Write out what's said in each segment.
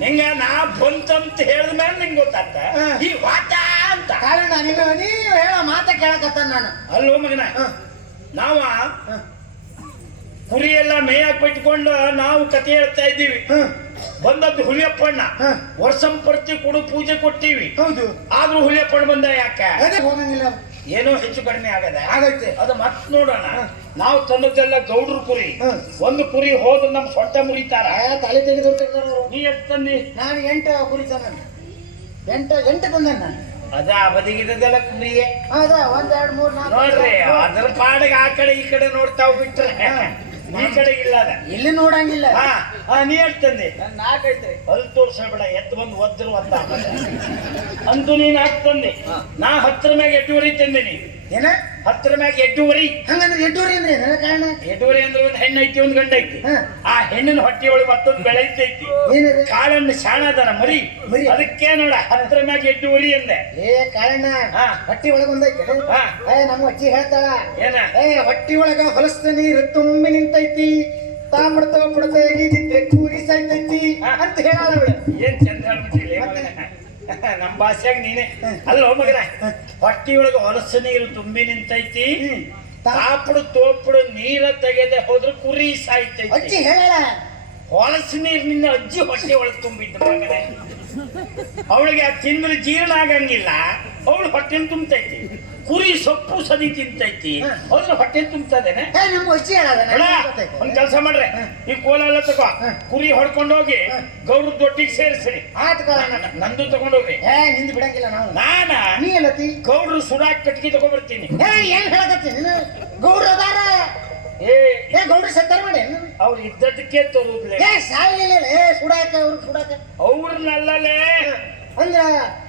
ನಿಂಗ ನಾ ಬಂತಂತ ಹೇಳಿದ ಮೇಲೆ ನಿಂಗೆ ಗೊತ್ತಾಗ್ತ. ಈ ವಾಟ ಅಂತ. ಕಾರಣ ನೀನು ನೀವು ಹೇಳೋ ಮಾತ ಕೇಳಕತ್ತ ನಾನು. ಅಲ್ಲೋ ಮಗನ. ನಾವು ಕುರಿ ಎಲ್ಲ ಮೇಯಕ್ ಬಿಟ್ಕೊಂಡು ನಾವು ಕತೆ ಹೇಳ್ತಾ ಇದ್ದೀವಿ. ಬಂದದ್ದು ಹುಲಿಯಪ್ಪಣ್ಣ. ವರ್ಷಂ ವರ್ಷಂಪರ್ತಿ ಕೊಡು ಪೂಜೆ ಕೊಟ್ಟೀವಿ. ಹೌದು. ಆದ್ರೂ ಹುಲಿಯಪ್ಪಣ್ಣ ಬಂದ ಯಾಕ? ಏನೋ ಹೆಚ್ಚು ಕಡಿಮೆ ಆಗದ. ಆಗೈತೆ. ಅದು ಮತ್ತೆ ನೋಡೋಣ. ನಾವು ತಂದದ್ದೆಲ್ಲ ಗೌಡ್ರು ಕುರಿ. ಒಂದು ಕುರಿ ಹೋದ್ರೆ ನಮ್ ಸೊಟ್ಟ ಮುರಿತಾರ. ತಲೆ ತೆಗೆದು ನೀ ಎಷ್ಟು ತಂದಿ? ನಾನು ಎಂಟು ಕುರಿ ತಂದ ಎಂಟು ಎಂಟು ತಂದ ನಾನು. ಅದ ಬದಿಗಿದ್ದೆಲ್ಲ ಕುರಿಯೇ. ಅದ ಒಂದ್ ಎರಡ್ ಮೂರ್ ನಾಲ್ಕು. ನೋಡ್ರಿ. ಅದ್ರ ಪಾಡಿಗೆ ಆ ಕಡೆ ಈ ಕಡೆ ನೋಡ್ತಾವ್ ಬಿಟ್ರೆ ಈ ಕಡೆ ಇಲ್ಲ ಅದ. ಇಲ್ಲಿ ನೋಡಂಗಿಲ್ಲ. ನೀ ಹೇಳ್ತಂದೆ ತಂದೆ? ನಾಲ್ಕೈತೆ ಅಲ್ಲಿ ತೋರ್ಸಬೇಡ ಎದ್ದು ಬಂದು ಒದ್ರು ಅಂತ ಅಂತೂ ನೀನ್ ಹಾಕ್ ತಂದೆ. ನಾ ಹತ್ರ ಮ್ಯಾಗ ಎಡ್ಡುವರಿ ತಂದೇನಿ ಏನ? ಹತ್ತರ ಮ್ಯಾಗ ಎಡ್ಡುವರಿ. ಹಂಗಂದ್ರೆ ಎಡ್ಡೂರಿ ಅಂದ್ರೆ ಏನ? ಕಾರಣ? ಎಡ್ಡುವರಿ ಅಂದ್ರೆ ಒಂದು ಹೆಣ್ಣು ಐತಿ ಒಂದು ಗಂಡ ಐತಿ. ಆ ಹೆಣ್ಣಿನ ಹೊಟ್ಟೆ ಒಳಗೆ ಮತ್ತೊಂದು ಬೆಳೆ ಏನಿದೆ? ಕಾಳನ್ನು ಶಾಣದನ ಮರಿ. ಮರಿ. ಅದಕ್ಕೆ ನೋಡ ಹತ್ತರ ಮ್ಯಾಗ ಎಡ್ಡುವರಿ ಅಂದೆ. ಏ ಕಾರಣ. ಹೊಟ್ಟಿ ಒಳಗ ಒಂದೈತಿ. ಏ ನಮ್ಮ ಅಜ್ಜಿ ಹೇಳ್ತಾಳ. ಏನ? ಏ ಹೊಟ್ಟಿ ಒಳಗ ಹೊಲಸ್ತ ನೀರು ತುಂಬಿ ನಿಂತೈತಿ. ತಾಮ್ರ ಬಿಡತ ಈಗಿದ್ದೆ ಕೂರಿ ಸಾಯ್ತೈತಿ. ಅಂತ ಹೇಳ ಏನ್ ಚಂದ್ರ ನಮ್ಮ ಭಾಷೆಯಾಗ ನೀನೆ. ಅಲ್ಲೋ ಮಗನ ಹೊಟ್ಟಿ ಒಳಗ ಹೊಲಸು ನೀರು ತುಂಬಿ ನಿಂತೈತಿ. ತಾಪಡು ತೋಪಡು ನೀರ ತೆಗೆದೆ ಹೋದ್ರೆ ಕುರಿ ಅಜ್ಜಿ ಸಾಯ್ತೈತಿ ಹೊಲಸ ಹೊಲಸು ನೀರು ನಿನ್ನ ಅಜ್ಜಿ ಹೊಟ್ಟೆ ಒಳಗೆ ತುಂಬಿದ್ದ ಮಗನೇ. ಅವಳಿಗೆ ಆ ತಿಂದ್ರೆ ಜೀರ್ಣ ಆಗಂಗಿಲ್ಲ. ಅವಳು ಹೊಟ್ಟೆ ತುಂಬತೈತಿ. ಕುರಿ ಸೊಪ್ಪು ಸದಿ ತಿಂತೈತಿ. ಹೊಟ್ಟೆ ಅದ್ರ ಹೊಟ್ಟೆ ತುಂಬತದೇನೆ? ಈ ಕೋಲಾಲ ತಗೋ ಕುರಿ ಹೊಡ್ಕೊಂಡು ಹೋಗಿ ಹ. ಗೌಡ್ರ ದೊಡ್ಡಿಗೆ ಸೇರಿಸಿ ಕಾರಣ ನಂದು ತಗೊಂಡೋಗ್ರಿ. ಏ ನಿಂದು ಬಿಡಂಗಿಲ್ಲ ನಾವು. ನಾನ ನೀ ಎಲ್ಲತಿ? ಗೌಡ್ರು ಸುಡಾಕ್ ಕಟ್ಗಿ ತಗೊಂಡ್ಬರ್ತೀನಿ ಏ ಏನ್ ಹೇಳಕತ್ತಿ ನೀನು? ಗೌಡ್ರ ಅದಾರ? ಏ ಏ ಗೌಡ್ರು ಸತ್ತಾರ ಮಾಡಿ? ಅವ್ರು ಇದ್ದದಕ್ಕೆ ತರುದ್ಲೆ. ಏ ಸಾಯ್ಲಿಲ್ಲ ಏ ಸುಡಾಕ ಅವ್ರು ಸುಡಾಕ. ಅವ್ರನ್ನಲ್ಲಲೇ ಅಂದ್ರ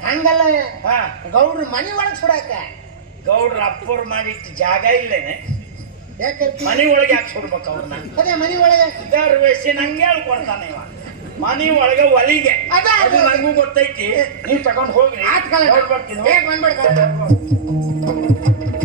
ಹಂಗಲ್ಲ ಗೌಡ್ರ ಮನಿ ಒಳಗ್ ಸುಡಾಕ. ಗೌಡ್ರ ಅಪ್ಪರ್ ಮಾಡಿಟ್ಟು ಜಾಗ ಇಲ್ಲೇನೆ. ಮನೆ ಒಳಗೆ ಯಾಕೆ ಸುಡ್ಬೇಕು ಅವ್ರನ್ನ? ಅದೇ ಮನಿ ಒಳಗೆ. ದರ್ವೇಸಿ ನಂಗೆ ಹೇಳ್ಕೊಡ್ತಾನೆ ಇವ. ಮನೆ ಒಳಗೆ ಒಲಿಗೆ. ಅದ ನಂಗೂ ಗೊತ್ತೈತಿ. ನೀವು ತಗೊಂಡು ಹೋಗ್ರಿ. ಬರ್ತೀನಿ ಬಂದ್ಬಿಡ್ತಾರೆ